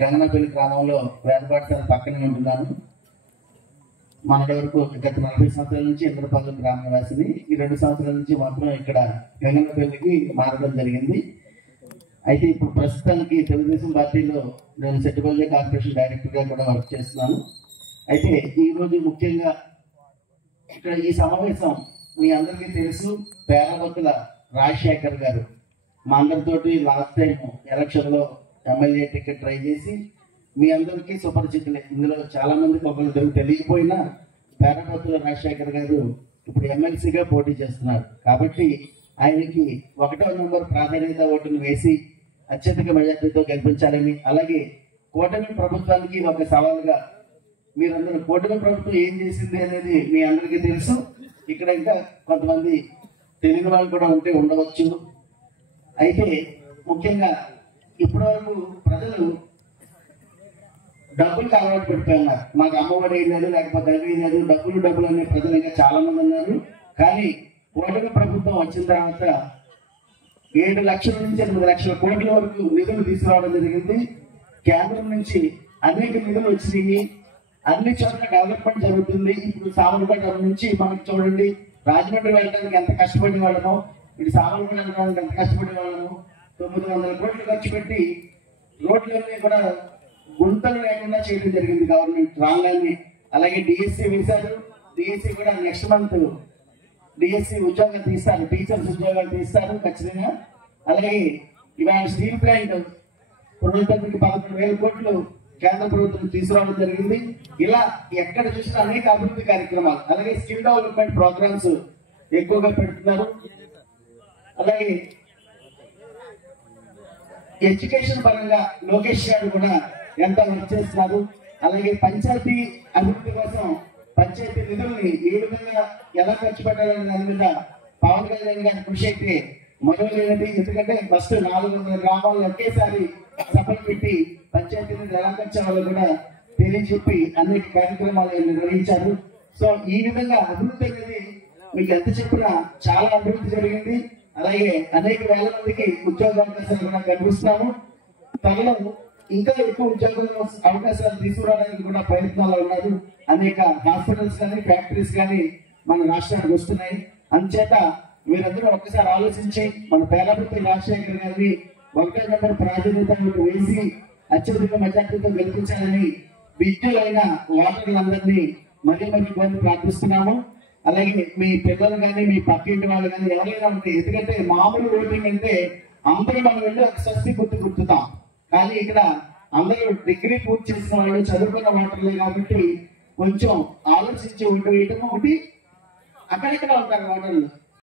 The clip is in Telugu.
గంగనపల్లి గ్రామంలో వేద పాఠశాల పక్కనే ఉంటున్నాను. మొన్నటి వరకు గత 40 సంవత్సరాల నుంచి ఇంద్రపాలెం గ్రామ వాసిని. ఈ 2 సంవత్సరాల నుంచి మాత్రం ఇక్కడ గంగనపల్లికి మారడం జరిగింది. అయితే ఇప్పుడు ప్రస్తుతానికి తెలుగుదేశం పార్టీలో నేను సెట్టిపల్లి కార్పొరేషన్ డైరెక్టర్ గా కూడా వర్క్ చేస్తున్నాను. అయితే ఈ రోజు ముఖ్యంగా ఇక్కడ ఈ సమావేశం మీ అందరికీ తెలుసు, పేరబత్తుల రాజశేఖర్ గారు మా అందరితోటి లాస్ట్ టైం ఎలక్షన్ లో ఎమ్మెల్యే టికెట్ ట్రై చేసి మీ అందరికీ సుపరిచితులే. ఇందులో చాలా మందికి ఒకరికి తెలియకపోయినా పేరబత్తుల రాజశేఖర్ గారు ఇప్పుడు ఎమ్మెల్సీగా పోటీ చేస్తున్నారు. కాబట్టి ఆయనకి 1వ నంబర్ ప్రాధాన్యత ఓటును వేసి అత్యధిక మెజార్టీతో గెలిపించాలని, అలాగే కూటమి ప్రభుత్వానికి ఒక సవాలుగా మీరందరూ కూటమి ప్రభుత్వం ఏం చేసింది అనేది మీ అందరికీ తెలుసు. ఇక్కడ ఇంకా కొంతమంది తెలియని వాళ్ళు కూడా ఉండవచ్చు. అయితే ముఖ్యంగా ఇప్పటి వరకు ప్రజలు డబ్బులకు అలవాటు పడిపోయినారు. మాకు అమ్మఒడి లేదు, లేకపోతే అవి లేదు, డబ్బులు అనే ప్రజలు ఇంకా చాలా మంది ఉన్నారు. కానీ కూటమి ప్రభుత్వం వచ్చిన తర్వాత 7 లక్షల నుంచి 8 లక్షల కోట్ల వరకు నిధులు తీసుకురావడం జరిగింది. కేంద్రం నుంచి అనేక నిధులు వచ్చినాయి. అన్ని చోట్ల డెవలప్మెంట్ జరుగుతుంది. ఇప్పుడు సామర్లపేట నుంచి మనకి చూడండి, రాజమండ్రి వెళ్ళడానికి ఎంత కష్టపడే వాళ్ళము, ఇటు సామర్లపేట వెళ్ళడానికి ఎంత కష్టపడే వాళ్ళము. 900 కోట్లు ఖర్చు పెట్టి రోడ్లన్నీ కూడా గుంతలు లేకుండా చేయడం జరిగింది గవర్నమెంట్ రాగానే. అలాగే డిఎస్సి వేశారు. డిఎస్సి కూడా నెక్స్ట్ మంత్ డిఎస్సి ఉద్యోగాలు తీస్తారు, టీచర్స్ ఉద్యోగాలు తీస్తారు ఖచ్చితంగా. అలాగే ఇవాళ స్టీల్ ప్లాంట్ ప్రభుత్వానికి 11,000 కోట్లు కేంద్ర ప్రభుత్వం తీసుకురావడం జరిగింది. ఇలా ఎక్కడ చూసినా అనేక అభివృద్ధి కార్యక్రమాలు, అలాగే స్కిల్ డెవలప్మెంట్ ప్రోగ్రామ్స్ ఎక్కువగా పెడుతున్నారు. అలాగే ఎడ్యుకేషన్ పరంగా లోకేష్ గారు కూడా ఎంతో వర్క్ చేస్తున్నారు. అలాగే పంచాయతీ అభివృద్ధి కోసం పంచాయతీ నిధుల్ని ఏ విధంగా ఎలా ఖర్చు పెట్టాలనే దాని మీద పవన్ కళ్యాణ్ గారి కృషి అయితే మొదలైనది. ఎందుకంటే ఫస్ట్ 400 గ్రామాలను ఒకేసారి సభలు పెట్టి పంచాయతీ నిధులు ఎలా ఖర్చు అవ్వాలో కూడా తెలియచెప్పి అనేక కార్యక్రమాలు నిర్వహించారు. సో ఈ విధంగా అభివృద్ధి అనేది మీకు ఎంత చెప్పినా చాలా అభివృద్ధి జరిగింది. అలాగే అనేక వేల మందికి ఉద్యోగ అవకాశాలు కూడా కల్పిస్తున్నాము. త్వరలో ఇంకా ఎక్కువ ఉద్యోగ అవకాశాలు తీసుకురావడానికి కూడా ప్రయత్నాలు ఉన్నారు. అనేక హాస్పిటల్స్ కానీ ఫ్యాక్టరీస్ కానీ మన రాష్ట్రానికి వస్తున్నాయి. అందుచేత మీరందరూ ఒక్కసారి ఆలోచించి మన పేరబత్తుల రాజశేఖర్ గారిని 1వ నంబర్ ప్రాధాన్యత వేసి అత్యధిక మెజార్టీతో గెలిపించాలని విద్యులైన ఓటర్లందరినీ మరీ ప్రార్థిస్తున్నాము. అలాగే మీ పిల్లలు కానీ మీ పక్కింటి వాళ్ళు కానీ ఎవరైనా ఉంటే, ఎందుకంటే మామూలు ఓటింగ్ అంటే అందరూ మనం వెళ్ళి ఒక స్వస్తి గుర్తుతాం. కానీ ఇక్కడ అందరూ డిగ్రీ పూర్తి చేసిన వాళ్ళు, చదువుకున్న ఓటర్లే కాబట్టి కొంచెం ఆలోచించి ఓటు వేయటం. ఒకటి అక్కడెక్కడ ఉంటారు ఓటర్లు,